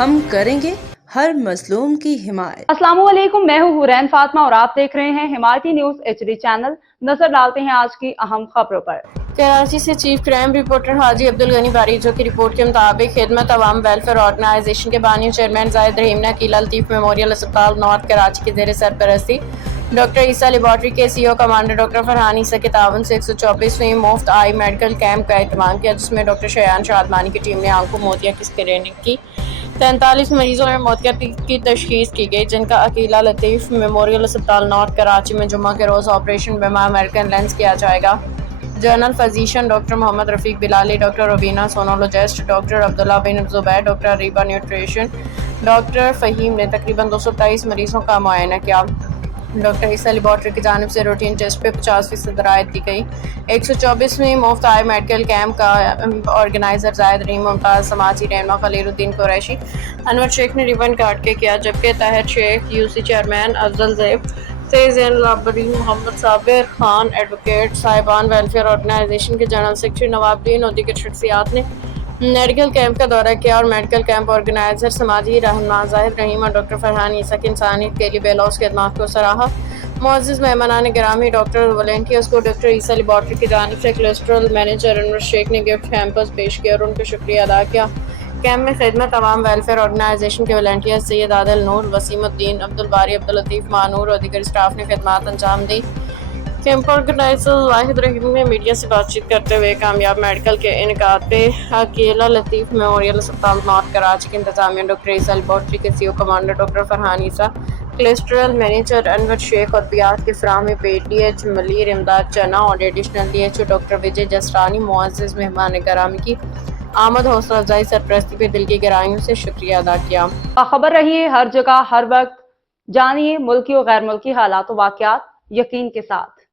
ہم کریں گے ہر مظلوم کی حمایت۔ السلام علیکم، میں ہوں حورین فاطمہ اور آپ دیکھ رہے ہیں حمایتی نیوز HD چینل۔ نظر ڈالتے ہیں آج کی اہم خبروں پر۔ کراچی سے چیف کرائم رپورٹر حاجی عبدالغنی باریجو کی رپورٹ کے مطابق خدمت عوام ویلفیئر آرگنائزیشن کے بانی و چیئرمین زاہد رحیم نے عقیلہ لطیف میموریل اسپتال نارتھ کراچی کے زیر سرپرستی ڈاکٹر عیسیٰ لیبارٹری کے CEO کمانڈر ڈاکٹر فرحان عیسیٰ کے تعاون سے 124ویں مفت آئی میڈیکل کیمپ کا اہتمام کیا، جس میں ڈاکٹر شایان شادمانی کی ٹیم نے آنکھوں موتیا کی اسکریننگ کی۔ 43 مریضوں میں موتیا کی تشخیص کی گئی، جن کا عقیلہ لطیف میموریل اسپتال نارتھ کراچی میں جمعہ کے روز آپریشن بیما امریکن لینس کیا جائے گا۔ جنرل فزیشین ڈاکٹر محمد رفیق بلالی، ڈاکٹر روبینہ سونولوجسٹ ڈاکٹر عبداللہ بن زبیر، ڈاکٹر ریبا نیوٹریشن ڈاکٹر فہیم نے تقریباً 223 مریضوں کا معائنہ کیا۔ ڈاکٹر عیسیٰ لیبارٹری کی جانب سے روٹین ٹیسٹ پہ 50% رعایت دی گئی۔ 124ویں مفت آئی میڈیکل کیمپ کا آرگنائزر زاہد رحیم، ممتاز سماجی رہنما خلیل الدین قریشی، انور شیخ نے ریبن کاٹ کے کیا، جبکہ طاہر شیخ، UC چیئرمین افضل زیب، زین العابدین محمد صابر خان، ایڈوکیٹ صاحبان ویلفیئر آرگنائزیشن کے جنرل سیکرٹری نواب الدین اور دیگر شخصیات نے میڈیکل کیمپ کا دورہ کیا اور میڈیکل کیمپ آرگنائزر سماجی رہنما زاہد رحیم اور ڈاکٹر فرحان عیسیٰ کی انسانیت کے لیے بے لوث خدمات کو سراہا۔ معزز مہمانان گرامی، ڈاکٹر والنٹیئرز کو ڈاکٹر عیسیٰ لیبارٹری کی جانب سے کلسٹرل مینیجر انور شیخ نے گفٹ ہیمپرز پیش کیا اور ان کا شکریہ ادا کیا۔ کیمپ میں خدمت عوام ویلفیئر آرگنائزیشن کے والنٹیئر سید عادل نور، وسیم الدین، عبدالباری، عبداللطیف مانور اور دیگر اسٹاف نے خدمات انجام دی۔ کیمپ آرگنائزر زاہد رحیم نے میڈیا سے بات چیت کرتے ہوئے کامیاب میڈیکل کے انعقاد پہ عقیلہ لطیف میموریل اسپتال نارتھ کراچی کے انتظامیہ، ڈاکٹر عیسیٰ لیبارٹری کے CEO کمانڈر ڈاکٹر فرحان عیسیٰ، کلسٹرل مینیجر انور شیخ، ادویات کی فراہمی پہ DH ملیر امداد چنا اور ایڈیشنل DHO ڈاکٹر وجے جسرانی، معزز مہمان گرامی کی آمد حوصلہ افزائی سرپرستی پہ دل کی گہرائیوں سے شکریہ ادا کیا۔ باخبر رہیے ہر جگہ ہر وقت، جانیے ملکی و غیر ملکی حالات و واقعات یقین کے ساتھ۔